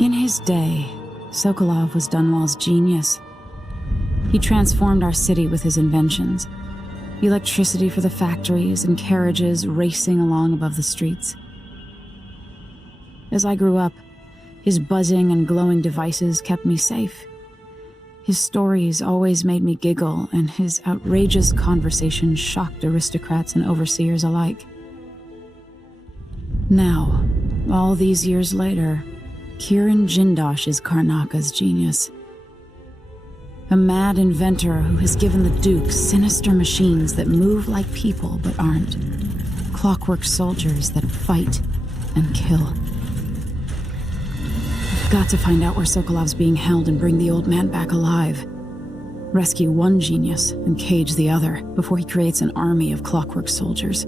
In his day, Sokolov was Dunwall's genius. He transformed our city with his inventions. Electricity for the factories and carriages racing along above the streets. As I grew up, his buzzing and glowing devices kept me safe. His stories always made me giggle, and his outrageous conversations shocked aristocrats and overseers alike. Now, all these years later, Kiran Jindosh is Karnaka's genius. A mad inventor who has given the Duke sinister machines that move like people but aren't. Clockwork soldiers that fight and kill. I've got to find out where Sokolov's being held and bring the old man back alive. Rescue one genius and cage the other before he creates an army of Clockwork soldiers.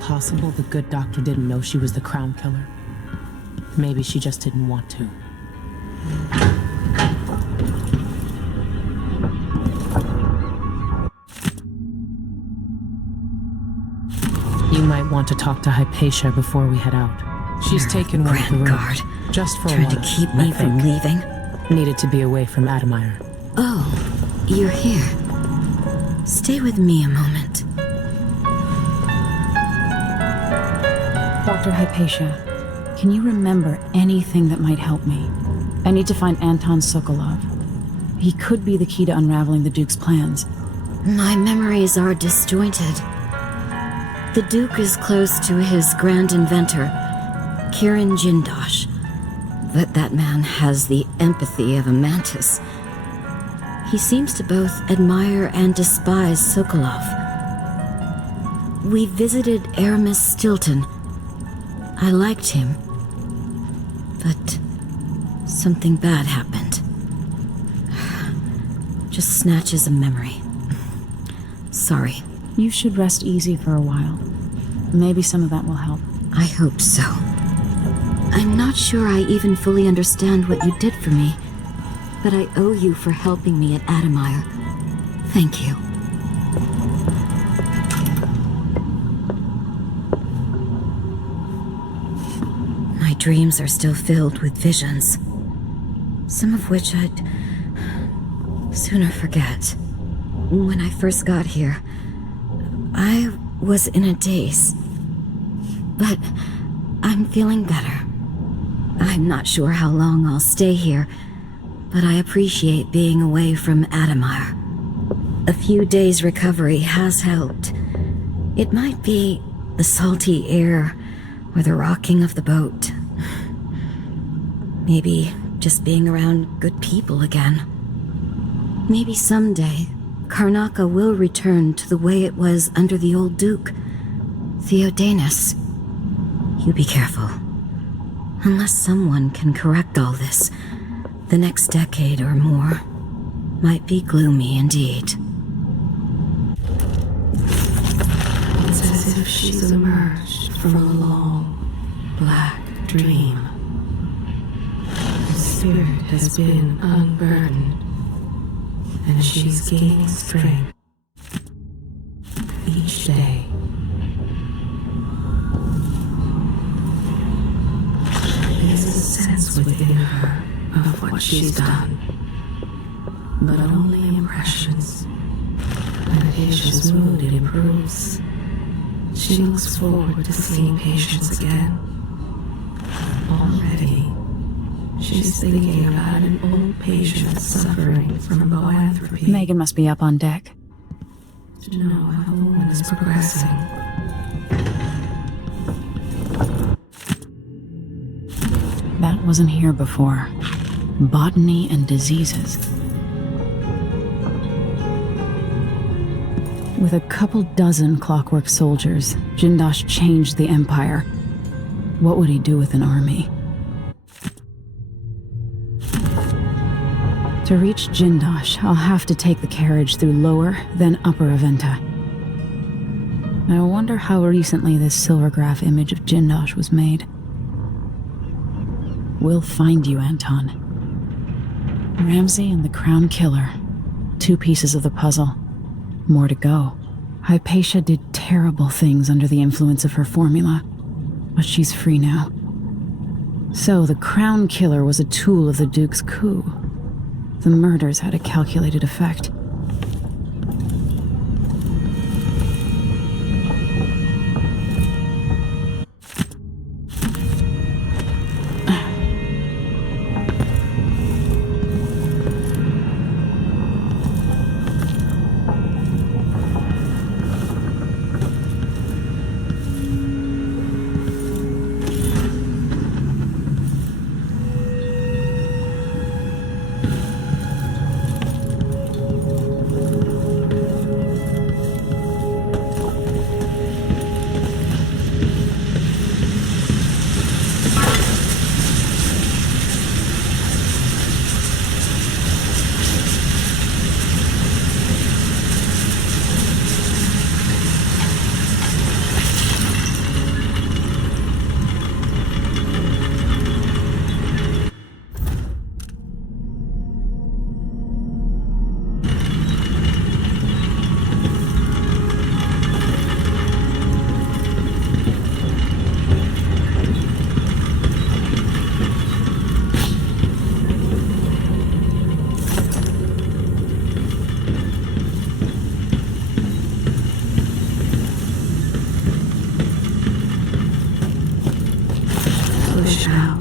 Possible the good doctor didn't know she was the crown killer. Maybe she just didn't want to. You might want to talk to Hypatia before we head out. She's taken one of the rooms. Just for a while. Trying to keep me from leaving? Needed to be away from Admire. Oh, you're here. Stay with me a moment. Dr. Hypatia, can you remember anything that might help me? I need to find Anton Sokolov. He could be the key to unraveling the Duke's plans. My memories are disjointed. The Duke is close to his grand inventor, Kiran Jindosh. But that man has the empathy of a mantis. He seems to both admire and despise Sokolov. We visited Aramis Stilton. I liked him, but something bad happened. Just snatches of memory. Sorry. You should rest easy for a while. Maybe some of that will help. I hope so. I'm not sure I even fully understand what you did for me, but I owe you for helping me at Admire. Thank you. My dreams are still filled with visions, some of which I'd sooner forget. When I first got here, I was in a daze, but I'm feeling better. I'm not sure how long I'll stay here, but I appreciate being away from Admire. A few days' recovery has helped. It might be the salty air or the rocking of the boat. Maybe just being around good people again. Maybe someday, Karnaka will return to the way it was under the old Duke, Theodanis. You be careful. Unless someone can correct all this, the next decade or more might be gloomy indeed. It's as if she's emerged from a long, black dream. Her spirit has been unburdened, and she's gaining strength each day. There's a sense within her of what she's done, but only impressions. Hypatia's mood improves. She looks forward to seeing patients again. Already, she's thinking about an old patient suffering from boanthropy. Megan must be up on deck. To know how the woman is progressing. That wasn't here before. Botany and diseases. With a couple dozen Clockwork soldiers, Jindosh changed the Empire. What would he do with an army? To reach Jindosh, I'll have to take the carriage through Lower, then Upper Aventa. I wonder how recently this silvergraph image of Jindosh was made. We'll find you, Anton. Ramsey and the Crown Killer. 2 pieces of the puzzle. More to go. Hypatia did terrible things under the influence of her formula, but she's free now. So the Crown Killer was a tool of the Duke's coup. The murders had a calculated effect.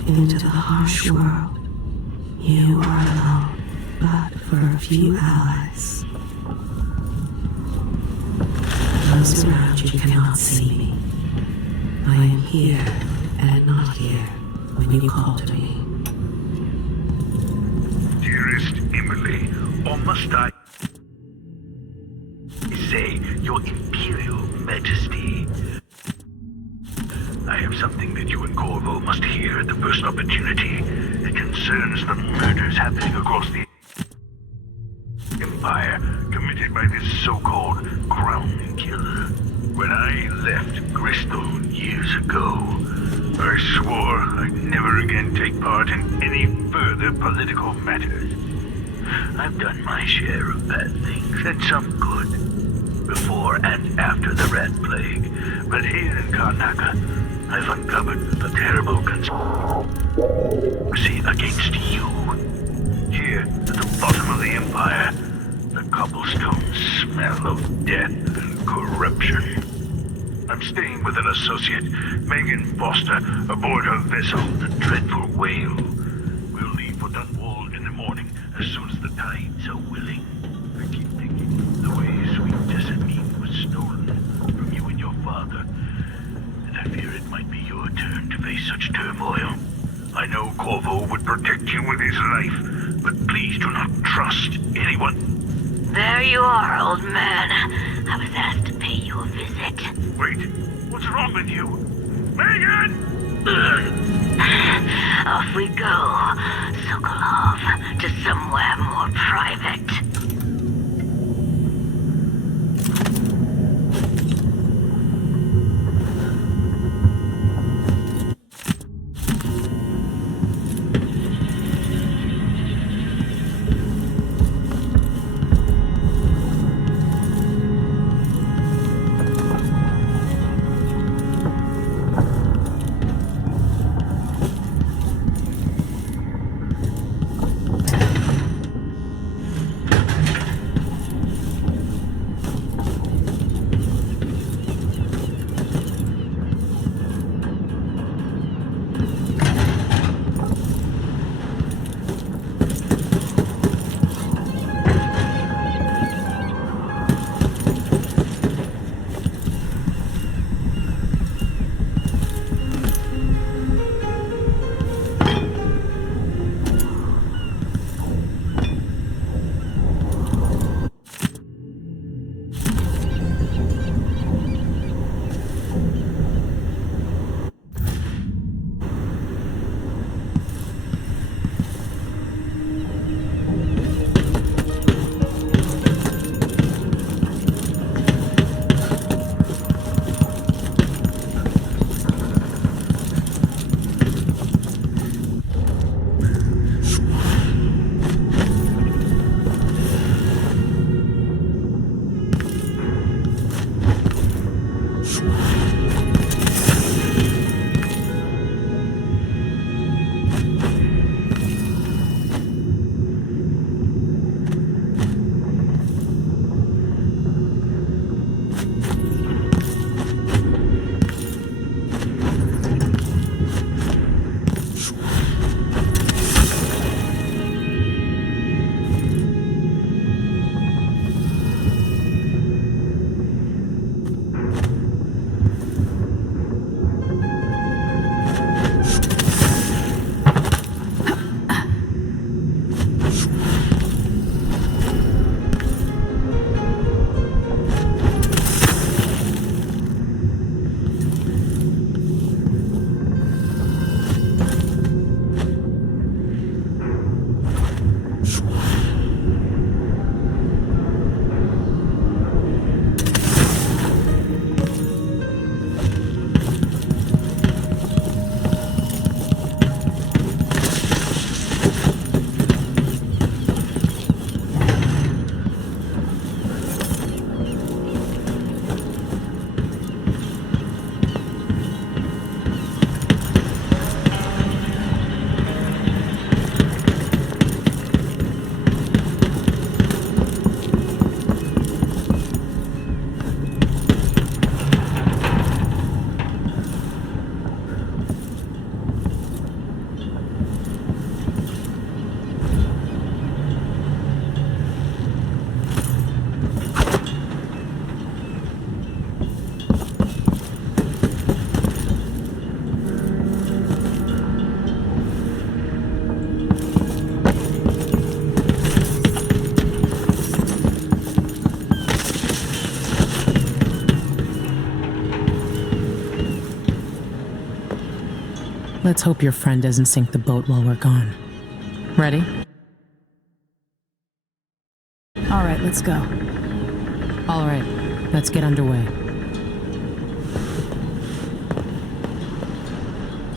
Into the harsh world. You are alone, but for a few allies. Those around you cannot see me. I am here and not here when you call to me. Dearest Emily, or must I say, Your Imperial Majesty? I have something that you and Corvo must hear at the first opportunity. It concerns the murders happening across the Empire, committed by this so-called Crown Killer. When I left Bristol years ago, I swore I'd never again take part in any further political matters. I've done my share of bad things, and some good, before and after the Rat Plague. But here in Karnaca, I've uncovered a terrible conspiracy against you. Here, at the bottom of the Empire, the cobblestones smell of death and corruption. I'm staying with an associate, Megan Foster, aboard her vessel, the Dreadful Whale. We'll leave for Dunwall in the morning, as soon as the tides are willing. I keep thinking the way sweet Jessamine was stolen from you and your father. I fear it might be your turn to face such turmoil. I know Corvo would protect you with his life, but please do not trust anyone. There you are, old man. I was asked to pay you a visit. Wait, what's wrong with you? Megan! Off we go, Sokolov, to somewhere more private. Let's hope your friend doesn't sink the boat while we're gone. Ready? All right, let's go. All right, let's get underway.